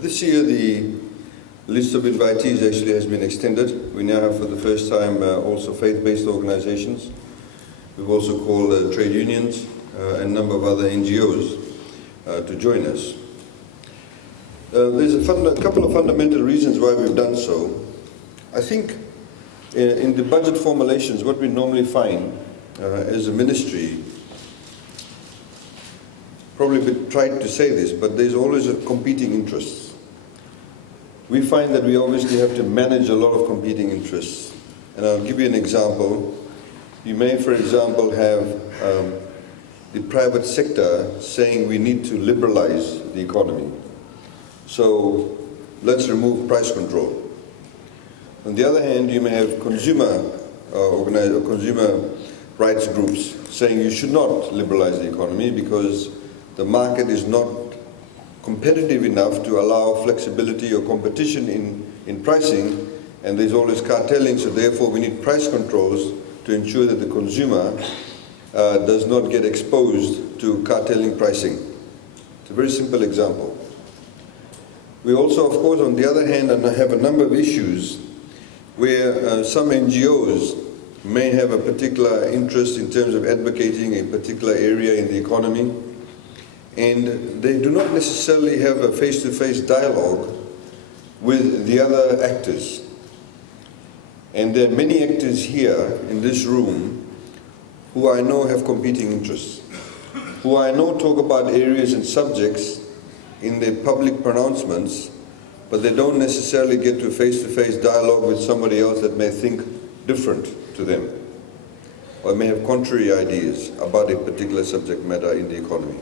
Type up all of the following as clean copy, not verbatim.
This year the list of invitees actually has been extended. We now have for the first time also faith-based organizations. We've also called trade unions and a number of other NGOs to join us. There's a couple of fundamental reasons why we've done so. I think in the budget formulations, what we normally find as a ministry, probably a bit trite to say this, but there's always a competing interests. We find that we obviously have to manage a lot of competing interests. And I'll give you an example. You may, for example, have the private sector saying we need to liberalize the economy. So let's remove price control. On the other hand, you may have consumer rights groups saying you should not liberalize the economy because the market is not competitive enough to allow flexibility or competition in pricing, and there's always cartelling, so therefore we need price controls to ensure that the consumer does not get exposed to cartelling pricing. It's a very simple example. We also, of course, on the other hand, have a number of issues where some NGOs may have a particular interest in terms of advocating a particular area in the economy, and they do not necessarily have a face-to-face dialogue with the other actors. And there are many actors here in this room who I know have competing interests, who I know talk about areas and subjects in their public pronouncements, but they don't necessarily get to face-to-face dialogue with somebody else that may think different to them, or may have contrary ideas about a particular subject matter in the economy.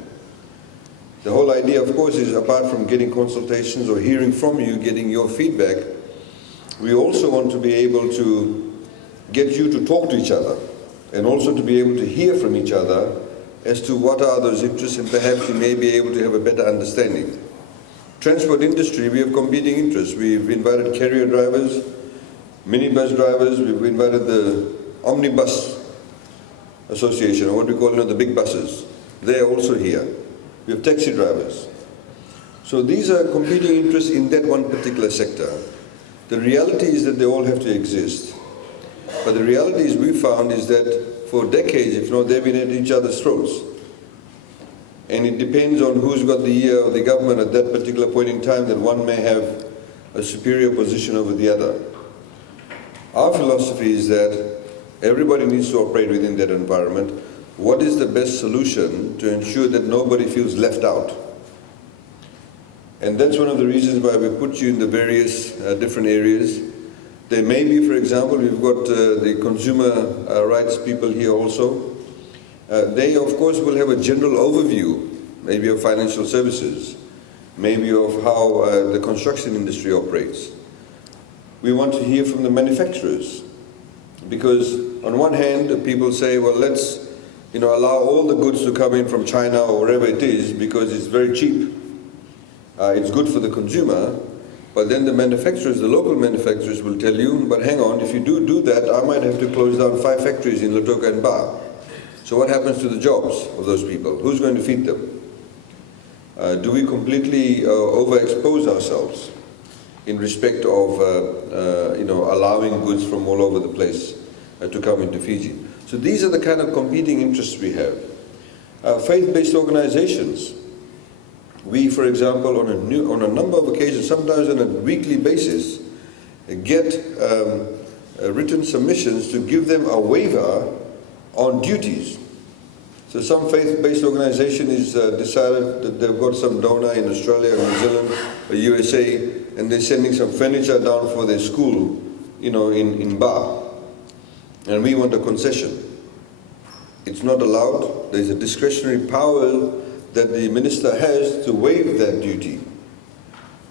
The whole idea, of course, is apart from getting consultations or hearing from you, getting your feedback, we also want to be able to get you to talk to each other and also to be able to hear from each other as to what are those interests, and perhaps you may be able to have a better understanding. Transport industry, we have competing interests. We've invited carrier drivers, minibus drivers, we've invited the Omnibus Association, or what we call the big buses. They are also here. We have taxi drivers. So these are competing interests in that one particular sector. The reality is that they all have to exist. But the reality is we found is that for decades, if not, they've been at each other's throats. And it depends on who's got the ear of the government at that particular point in time that one may have a superior position over the other. Our philosophy is that everybody needs to operate within that environment. What is the best solution to ensure that nobody feels left out? And that's one of the reasons why we put you in the various different areas. There may be, for example, we've got the consumer rights people here also. They, of course, will have a general overview, maybe of financial services, maybe of how the construction industry operates. We want to hear from the manufacturers, because on one hand, people say, well, let's allow all the goods to come in from China or wherever it is because it's very cheap. It's good for the consumer, but then the manufacturers, the local manufacturers will tell you, but hang on, if you do that, I might have to close down 5 factories in Lautoka and Ba. So what happens to the jobs of those people? Who's going to feed them? Do we completely overexpose ourselves in respect of allowing goods from all over the place to come into Fiji? So these are the kind of competing interests we have. Faith-based organizations. We, for example, on a number of occasions, sometimes on a weekly basis, get written submissions to give them a waiver on duties. So some faith-based organization is decided that they've got some donor in Australia or New Zealand or USA, and they're sending some furniture down for their school, in Ba. And we want a concession. It's not allowed. There's a discretionary power that the minister has to waive that duty.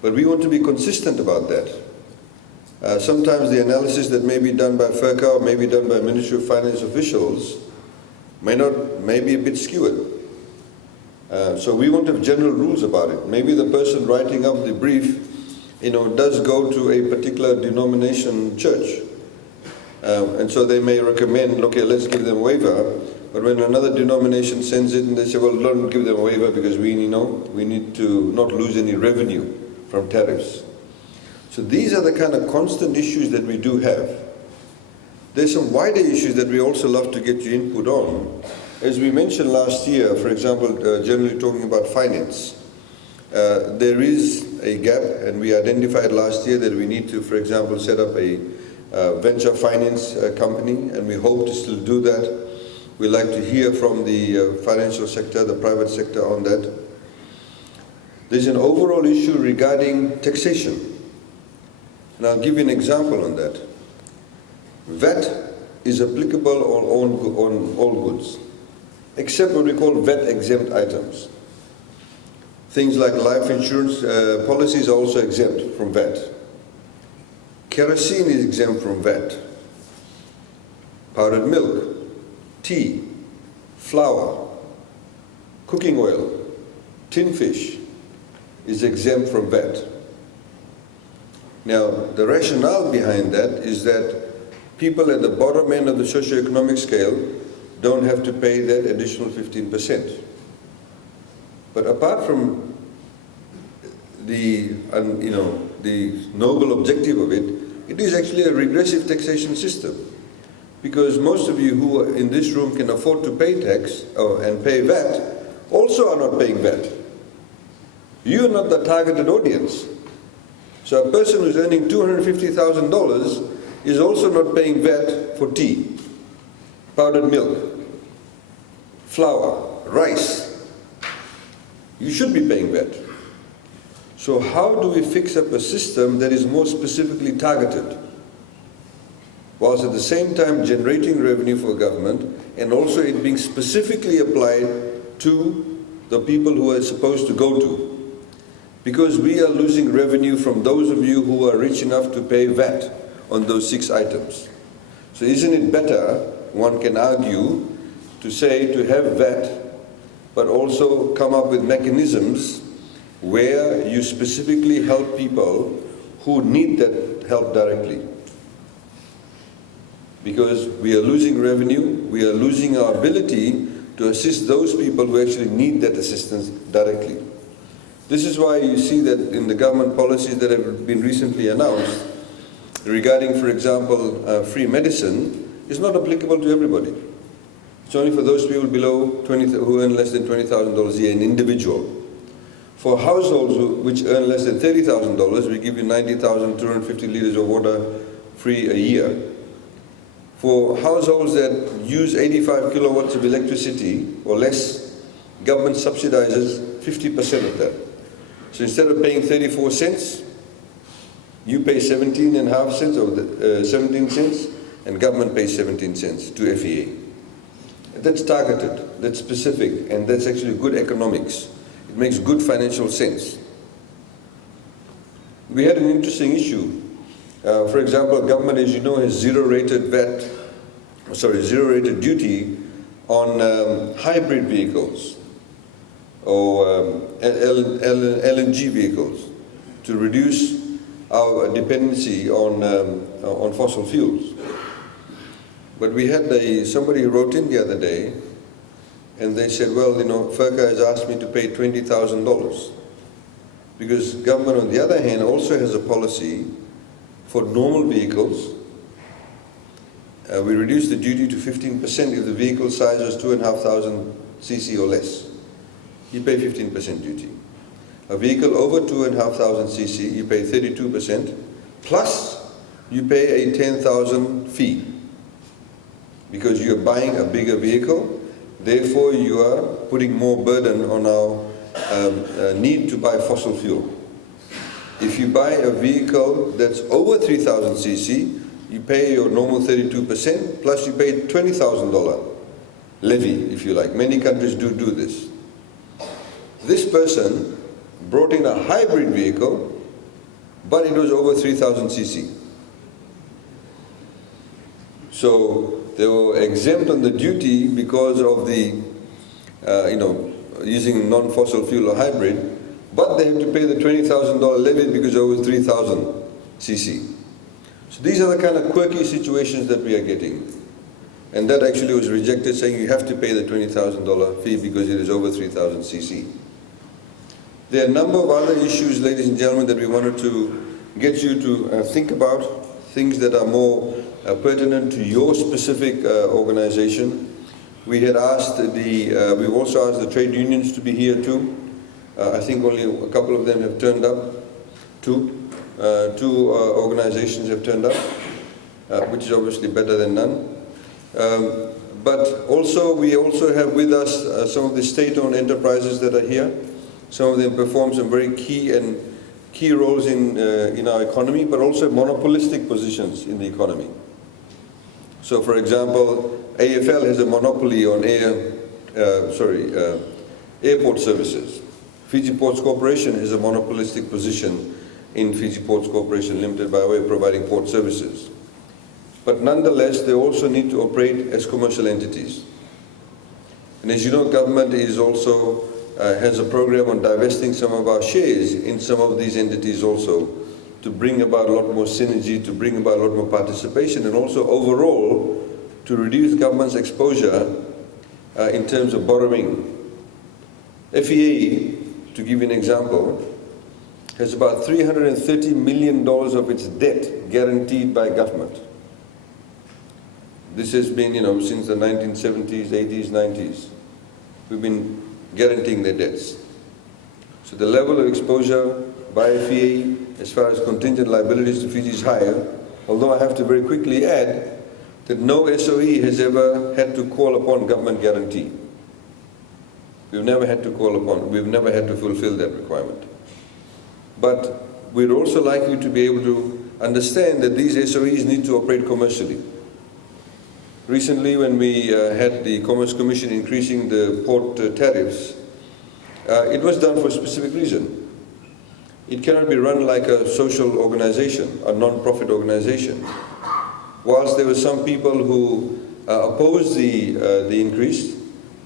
But we want to be consistent about that. Sometimes the analysis that may be done by FERCA or may be done by Ministry of Finance officials may be a bit skewed. So we want to have general rules about it. Maybe the person writing up the brief, does go to a particular denomination church. And so they may recommend, okay, let's give them a waiver. But when another denomination sends it and they say, well, don't give them a waiver because we need to not lose any revenue from tariffs. So these are the kind of constant issues that we do have. There's some wider issues that we also love to get your input on. As we mentioned last year, for example, generally talking about finance, there is a gap, and we identified last year that we need to, for example, set up a venture finance company, and we hope to still do that. We'd like to hear from the financial sector, the private sector on that. There's an overall issue regarding taxation. And I'll give you an example on that. VAT is applicable on all goods, except what we call VAT exempt items. Things like life insurance policies are also exempt from VAT. Kerosene is exempt from VAT. Powdered milk, tea, flour, cooking oil, tin fish is exempt from VAT. Now, the rationale behind that is that people at the bottom end of the socioeconomic scale don't have to pay that additional 15%. But apart from the noble objective of it, it is actually a regressive taxation system. Because most of you who are in this room can afford to pay tax and pay VAT also are not paying VAT. You are not the targeted audience. So a person who's earning $250,000 is also not paying VAT for tea, powdered milk, flour, rice. You should be paying VAT. So how do we fix up a system that is more specifically targeted, whilst at the same time generating revenue for government, and also it being specifically applied to the people who are supposed to go to? Because we are losing revenue from those of you who are rich enough to pay VAT on those 6 items. So isn't it better, one can argue, to say to have VAT, but also come up with mechanisms where you specifically help people who need that help directly? Because we are losing revenue, we are losing our ability to assist those people who actually need that assistance directly. This is why you see that in the government policies that have been recently announced regarding, for example, free medicine, is not applicable to everybody. It's only for those people below who earn less than $20,000 a year, an individual. For households which earn less than $30,000, we give you 90,250 liters of water free a year. For households that use 85 kilowatts of electricity or less, government subsidizes 50% of that. So instead of paying 34 cents, you pay 17.5 cents or 17 cents, and government pays 17 cents to FEA. That's targeted, that's specific, and that's actually good economics. It makes good financial sense. We had an interesting issue. For example, government, as you know, has zero-rated duty on hybrid vehicles or LNG vehicles to reduce our dependency on fossil fuels. But we had somebody who wrote in the other day, and they said, well, FERCA has asked me to pay $20,000. Because government, on the other hand, also has a policy for normal vehicles. We reduced the duty to 15% if the vehicle size was 2,500 cc or less. You pay 15% duty. A vehicle over 2,500 cc, you pay 32%, plus you pay a 10,000 fee. Because you are buying a bigger vehicle, therefore you are putting more burden on our need to buy fossil fuel. If you buy a vehicle that's over 3,000 cc, you pay your normal 32%, plus you pay $20,000 levy, if you like. Many countries do this. This person brought in a hybrid vehicle, but it was over 3,000 cc. So they were exempt on the duty because of the, using non-fossil fuel or hybrid, but they have to pay the $20,000 levy because over 3,000 cc. So these are the kind of quirky situations that we are getting. And that actually was rejected, saying you have to pay the $20,000 fee because it is over 3,000 cc. There are a number of other issues, ladies and gentlemen, that we wanted to get you to think about, things that are more pertinent to your specific organization. We had asked we've also asked the trade unions to be here too. I think only a couple of them have turned up. Two organizations have turned up, which is obviously better than none. But also, we also have with us some of the state-owned enterprises that are here. Some of them perform some very key roles in our economy, but also monopolistic positions in the economy. So, for example, AFL has a monopoly on airport services. Fiji Ports Corporation has a monopolistic position in Fiji Ports Corporation Limited by way of providing port services. But nonetheless, they also need to operate as commercial entities. And as you know, government is also has a program on divesting some of our shares in some of these entities also, to bring about a lot more synergy, to bring about a lot more participation, and also overall to reduce government's exposure in terms of borrowing. FEA, to give you an example, has about $330 million of its debt guaranteed by government. This has been, since the 1970s, 80s, 90s. We've been guaranteeing their debts. So the level of exposure by FEA as far as contingent liabilities to Fiji is higher, although I have to very quickly add that no SOE has ever had to call upon government guarantee. We've never had to fulfill that requirement. But we'd also like you to be able to understand that these SOEs need to operate commercially. Recently, when we had the Commerce Commission increasing the port tariffs, it was done for a specific reason. It cannot be run like a social organization, a non-profit organization. Whilst there were some people who opposed the increase,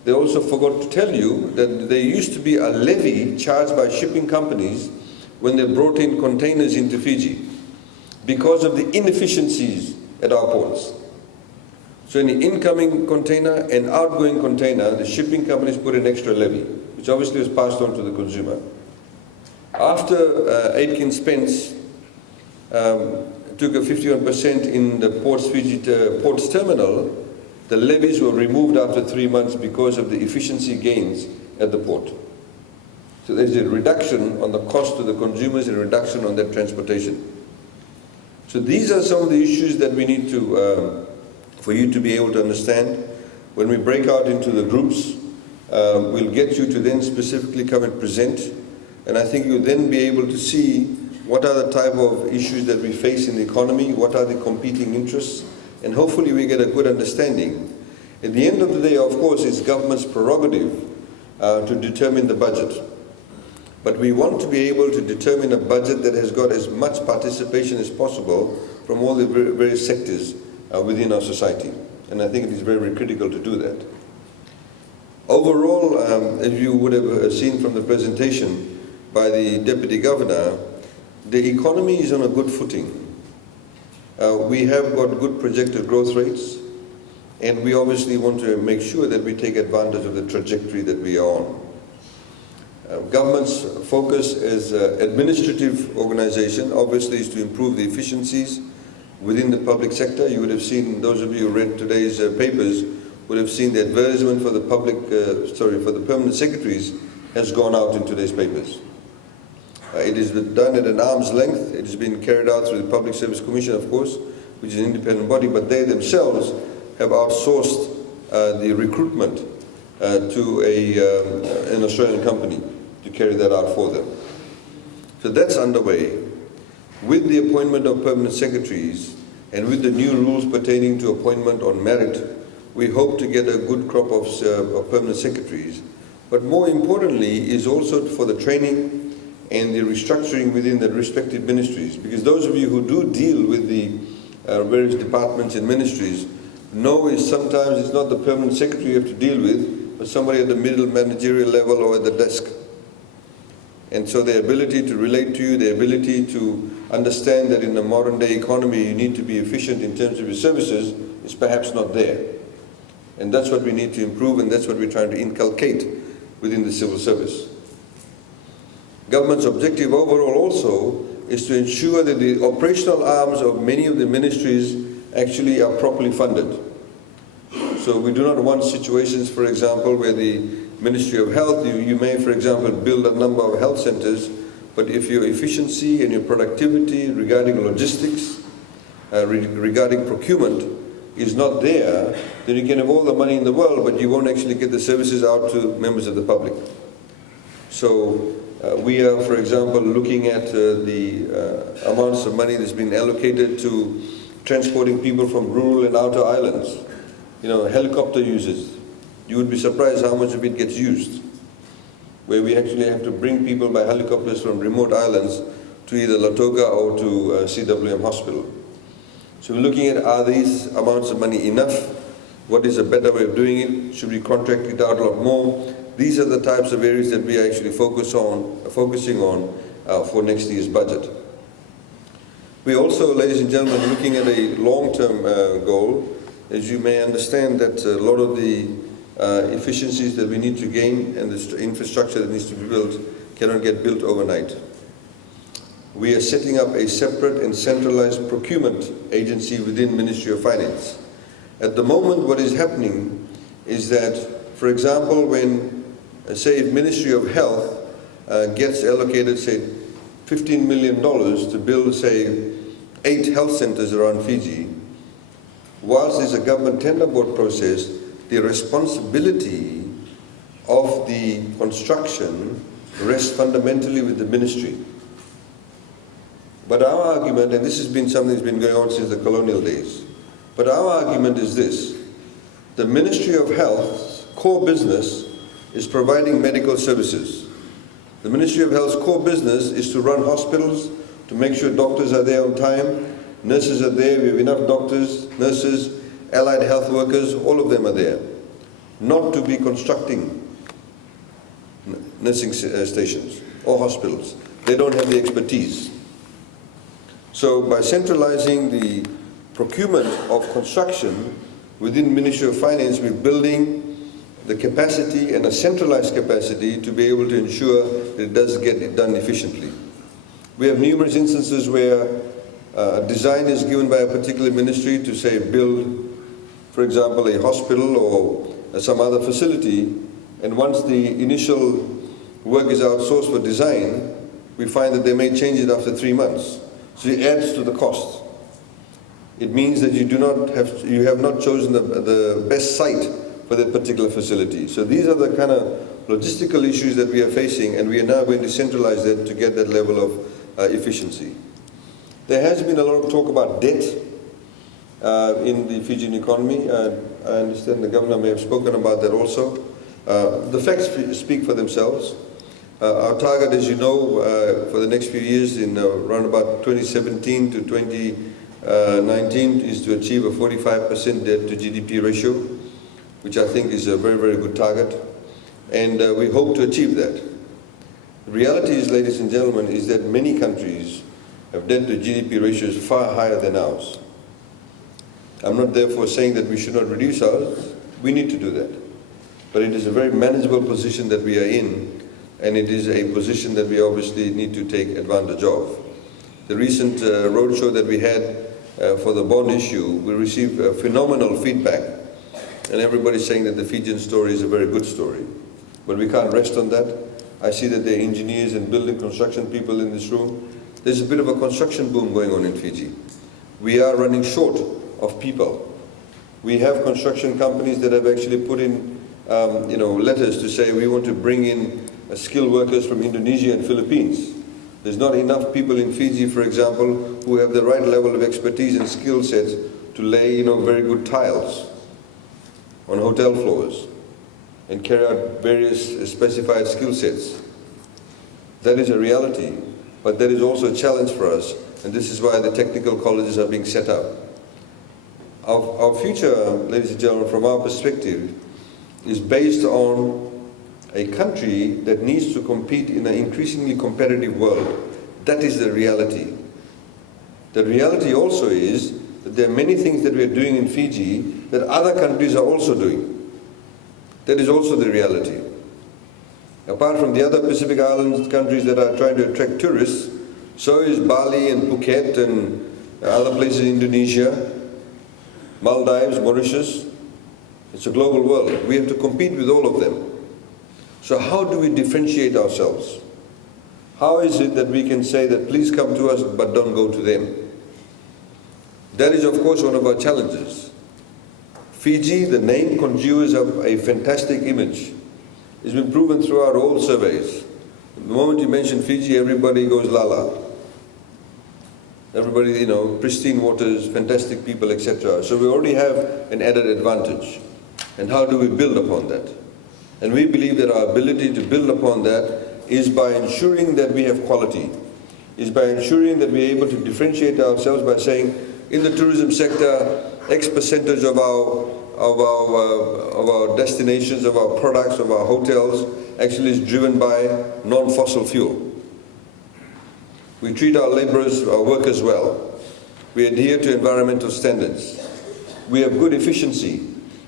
they also forgot to tell you that there used to be a levy charged by shipping companies when they brought in containers into Fiji because of the inefficiencies at our ports. So in the incoming container and outgoing container, the shipping companies put an extra levy, which obviously was passed on to the consumer. After Aitken Spence took a 51% in the Ports Terminal, the levies were removed after 3 months because of the efficiency gains at the port. So there's a reduction on the cost to the consumers and a reduction on their transportation. So these are some of the issues that we need to, for you to be able to understand. When we break out into the groups, we'll get you to then specifically come and present. And I think you'll then be able to see what are the type of issues that we face in the economy, what are the competing interests, and hopefully we get a good understanding. At the end of the day, of course, it's government's prerogative to determine the budget. But we want to be able to determine a budget that has got as much participation as possible from all the various sectors within our society. And I think it is very critical to do that. Overall, as you would have seen from the presentation by the Deputy Governor, the economy is on a good footing. We have got good projected growth rates, and we obviously want to make sure that we take advantage of the trajectory that we are on. Government's focus as an administrative organization obviously is to improve the efficiencies within the public sector. You would have seen, those of you who read today's papers would have seen the advertisement for the for the permanent secretaries has gone out in today's papers. It is done at an arm's length. It has been carried out through the Public Service Commission, of course, which is an independent body, but they themselves have outsourced the recruitment to an Australian company to carry that out for them. So that's underway. With the appointment of permanent secretaries and with the new rules pertaining to appointment on merit, we hope to get a good crop of permanent secretaries. But more importantly is also for the training and the restructuring within the respective ministries. Because those of you who do deal with the various departments and ministries know is sometimes it's not the permanent secretary you have to deal with, but somebody at the middle managerial level or at the desk. And so the ability to relate to you, the ability to understand that in a modern day economy you need to be efficient in terms of your services is perhaps not there. And that's what we need to improve, and that's what we're trying to inculcate within the civil service. Government's objective overall also is to ensure that the operational arms of many of the ministries actually are properly funded. So we do not want situations, for example, where the Ministry of Health, you may, for example, build a number of health centers, but if your efficiency and your productivity regarding logistics, regarding procurement is not there, then you can have all the money in the world, but you won't actually get the services out to members of the public. So we are, for example, looking at the amounts of money that's been allocated to transporting people from rural and outer islands. Helicopter users. You would be surprised how much of it gets used, where we actually have to bring people by helicopters from remote islands to either Latoga or to CWM Hospital. So we're looking at, are these amounts of money enough? What is a better way of doing it? Should we contract it out a lot more? These are the types of areas that we are actually focusing on for next year's budget. We also, ladies and gentlemen, looking at a long-term goal. As you may understand that a lot of the efficiencies that we need to gain and the infrastructure that needs to be built cannot get built overnight. We are setting up a separate and centralized procurement agency within Ministry of Finance. At the moment, what is happening is that, for example, when, say, Ministry of Health gets allocated, say, $15 million to build, say, 8 health centers around Fiji, whilst there's a government tender board process, the responsibility of the construction rests fundamentally with the ministry. But our argument, and this has been something that's been going on since the colonial days, but our argument is this: the Ministry of Health's core business is providing medical services. The Ministry of Health's core business is to run hospitals, to make sure doctors are there on time, nurses are there, we have enough doctors, nurses, allied health workers, all of them are there. Not to be constructing nursing stations or hospitals. They don't have the expertise. So by centralizing the procurement of construction within Ministry of Finance, we're building the capacity and a centralized capacity to be able to ensure that it does get done efficiently. We have numerous instances where a design is given by a particular ministry to, say, build, for example, a hospital or some other facility, and once the initial work is outsourced for design, we find that they may change it after 3 months. So it adds to the cost. It means that you have not chosen the best site for that particular facility. So these are the kind of logistical issues that we are facing, and we are now going to centralize that to get that level of efficiency. There has been a lot of talk about debt in the Fijian economy. I understand the governor may have spoken about that also. The facts speak for themselves. Our target, as you know, for the next few years in around about 2017 to 2019 is to achieve a 45% debt to GDP ratio, which I think is a very, very good target. And we hope to achieve that. The reality is, ladies and gentlemen, is that many countries have debt to GDP ratios far higher than ours. I'm not therefore saying that we should not reduce ours. We need to do that. But it is a very manageable position that we are in, and it is a position that we obviously need to take advantage of. The recent roadshow that we had for the bond issue, we received phenomenal feedback, and everybody's saying that the Fijian story is a very good story. But we can't rest on that. I see that there are engineers and building construction people in this room. There's a bit of a construction boom going on in Fiji. We are running short of people. We have construction companies that have actually put in letters to say we want to bring in skilled workers from Indonesia and Philippines. There's not enough people in Fiji, for example, who have the right level of expertise and skill sets to lay very good tiles on hotel floors and carry out various specified skill sets. That is a reality, but that is also a challenge for us, and this is why the technical colleges are being set up. Our future, ladies and gentlemen, from our perspective, is based on a country that needs to compete in an increasingly competitive world. That is the reality. The reality also is that there are many things that we are doing in Fiji that other countries are also doing. That is also the reality. Apart from the other Pacific Islands countries that are trying to attract tourists, so is Bali and Phuket and other places in Indonesia, Maldives, Mauritius. It's a global world. We have to compete with all of them. So how do we differentiate ourselves? How is it that we can say that please come to us but don't go to them? That is of course one of our challenges. Fiji, the name conjures up a fantastic image. It's been proven throughout all surveys. The moment you mention Fiji, everybody goes la-la. Everybody, you know, pristine waters, fantastic people, etc. So we already have an added advantage. And how do we build upon that? And we believe that our ability to build upon that is by ensuring that we have quality, is by ensuring that we're able to differentiate ourselves by saying, in the tourism sector, X percentage of our destinations, of our products, of our hotels, actually is driven by non-fossil fuel. We treat our laborers, our workers well. We adhere to environmental standards. We have good efficiency.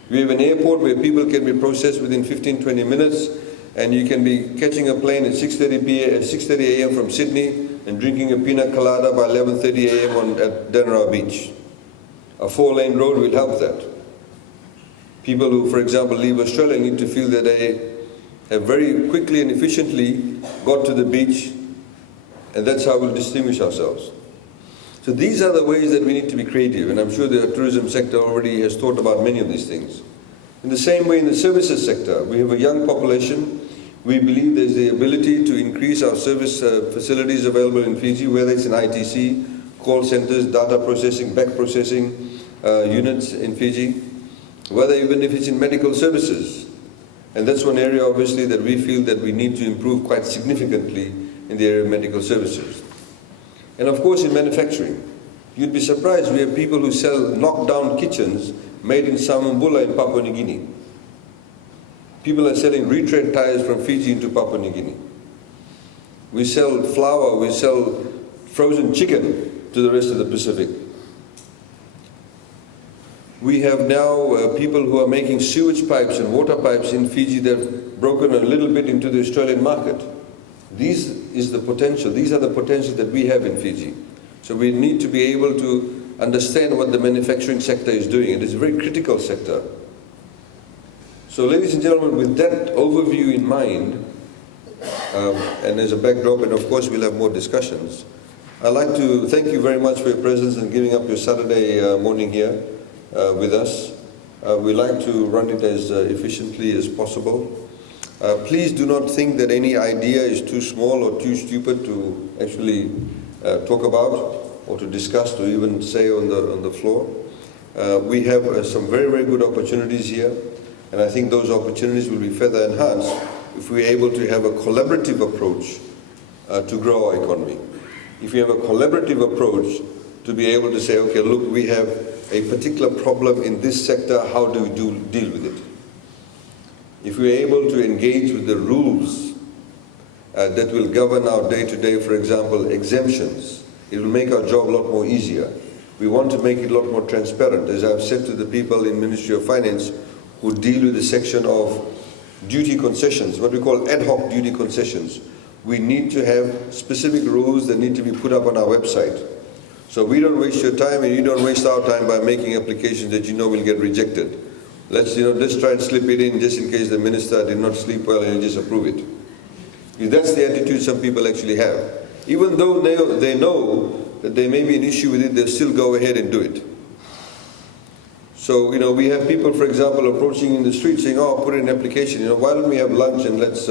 We have an airport where people can be processed within 15-20 minutes, and you can be catching a plane at 6:30 a.m. from Sydney and drinking a pina colada by 11:30 a.m. at Denarau Beach. A 4-lane road will help that. People who, for example, leave Australia need to feel that they have very quickly and efficiently got to the beach, and that's how we'll distinguish ourselves. So these are the ways that we need to be creative, and I'm sure the tourism sector already has thought about many of these things. In the same way, in the services sector, we have a young population. We believe there's the ability to increase our service facilities available in Fiji, whether it's in ITC, call centers, data processing, back processing units in Fiji, whether even if it's in medical services. And that's one area, obviously, that we feel that we need to improve quite significantly in the area of medical services. And of course, in manufacturing. You'd be surprised, we have people who sell knockdown kitchens made in Samambula in Papua New Guinea. People are selling retread tires from Fiji into Papua New Guinea. We sell flour, we sell frozen chicken to the rest of the Pacific. We have now people who are making sewage pipes and water pipes in Fiji that have broken a little bit into the Australian market. These are the potentials that we have in Fiji. So we need to be able to understand what the manufacturing sector is doing. It is a very critical sector. So ladies and gentlemen, with that overview in mind, and as a backdrop, and of course we'll have more discussions, I'd like to thank you very much for your presence and giving up your Saturday morning here with us. We like to run it as efficiently as possible. Please do not think that any idea is too small or too stupid to actually talk about or to discuss, to even say on the floor. We have some very, very good opportunities here, and I think those opportunities will be further enhanced if we're able to have a collaborative approach to grow our economy. If we have a collaborative approach to be able to say, okay, look, we have a particular problem in this sector, how do we deal with it? If we're able to engage with the rules that will govern our day-to-day, for example, exemptions, it will make our job a lot more easier. We want to make it a lot more transparent. As I've said to the people in Ministry of Finance who deal with the section of duty concessions, what we call ad hoc duty concessions, we need to have specific rules that need to be put up on our website. So we don't waste your time and you don't waste our time by making applications that you know will get rejected. Let's try and slip it in just in case the minister did not sleep well and just approve it. Because that's the attitude some people actually have. Even though they know that there may be an issue with it, they'll still go ahead and do it. So, we have people, for example, approaching in the street saying, oh, I'll put in an application, why don't we have lunch and let's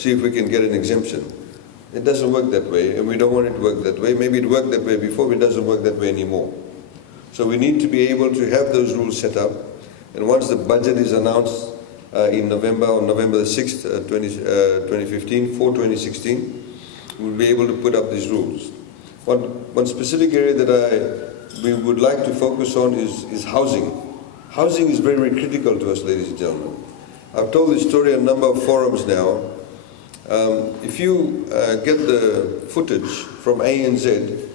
see if we can get an exemption. It doesn't work that way, and we don't want it to work that way. Maybe it worked that way before, but it doesn't work that way anymore. So we need to be able to have those rules set up. And once the budget is announced in November, on November the 6th, 2015, for 2016, we'll be able to put up these rules. One specific area that we would like to focus on is housing. Housing is very, very critical to us, ladies and gentlemen. I've told this story on a number of forums now. If you get the footage from ANZ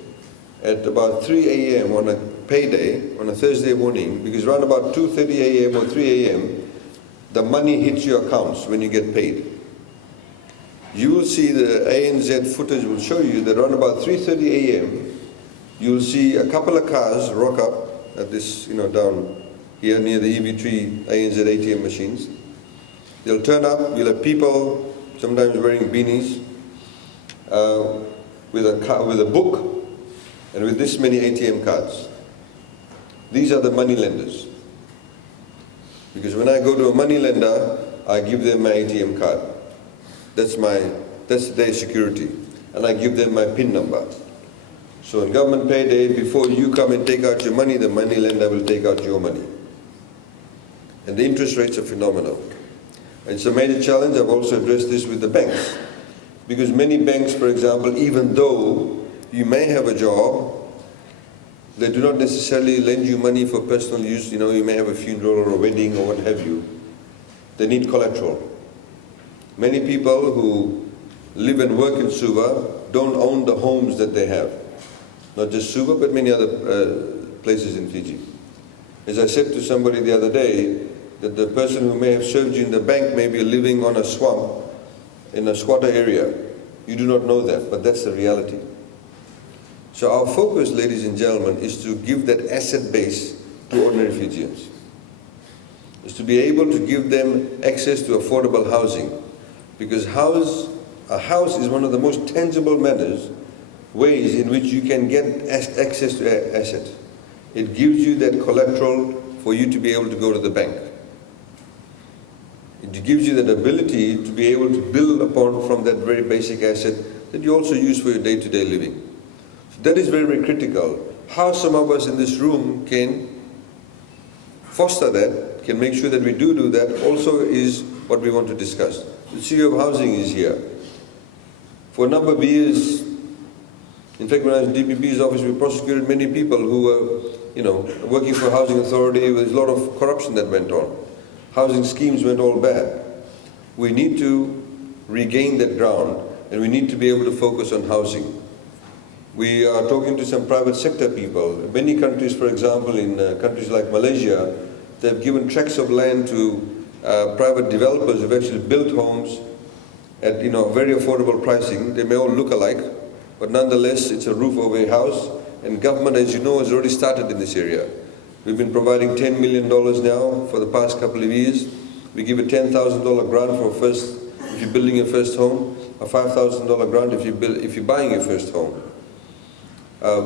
at about 3 a.m. on a payday, on a Thursday morning, because around about 2:30 a.m. or 3 a.m., the money hits your accounts when you get paid. You will see the ANZ footage will show you that around about 3:30 a.m. you will see a couple of cars rock up at this, down here near the EV3 ANZ ATM machines. They'll turn up, you'll have people sometimes wearing beanies with a book and with this many ATM cards. These are the money lenders. Because when I go to a money lender, I give them my ATM card. That's their security. And I give them my PIN number. So on government payday, before you come and take out your money, the money lender will take out your money. And the interest rates are phenomenal. And it's a major challenge. I've also addressed this with the banks. Because many banks, for example, even though you may have a job, they do not necessarily lend you money for personal use. You may have a funeral or a wedding or what have you. They need collateral. Many people who live and work in Suva don't own the homes that they have. Not just Suva, but many other places in Fiji. As I said to somebody the other day, that the person who may have served you in the bank may be living on a swamp in a squatter area. You do not know that, but that's the reality. So our focus, ladies and gentlemen, is to give that asset base to ordinary Fijians. Is to be able to give them access to affordable housing. Because a house is one of the most tangible ways in which you can get access to assets. It gives you that collateral for you to be able to go to the bank. It gives you that ability to be able to build upon from that very basic asset that you also use for your day-to-day living. So that is very, very critical. How some of us in this room can foster that, can make sure that we do that, also is what we want to discuss. The CEO of Housing is here. For a number of years, in fact, when I was in DPP's office, we prosecuted many people who were, working for Housing Authority. There was a lot of corruption that went on. Housing schemes went all bad. We need to regain that ground, and we need to be able to focus on housing. We are talking to some private sector people. Many countries, for example, in countries like Malaysia, they've given tracts of land to private developers who've actually built homes at very affordable pricing. They may all look alike, but nonetheless, it's a roof over a house. And government, as you know, has already started in this area. We've been providing $10 million now for the past couple of years. We give a $10,000 grant for if you're building your first home, a $5,000 grant if you're buying your first home.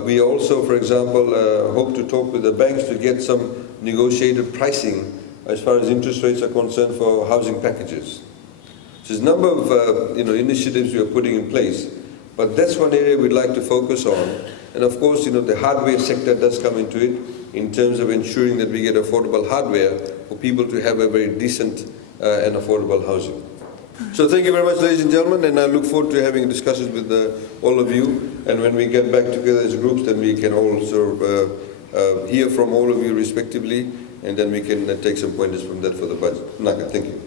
We also, for example, hope to talk with the banks to get some negotiated pricing as far as interest rates are concerned for housing packages. So there's a number of initiatives we are putting in place, but that's one area we'd like to focus on. And of course, the hardware sector does come into it in terms of ensuring that we get affordable hardware for people to have a very decent and affordable housing. So thank you very much, ladies and gentlemen, and I look forward to having discussions with all of you. And when we get back together as groups, then we can all sort of hear from all of you respectively, and then we can take some pointers from that for the budget. Naka, thank you.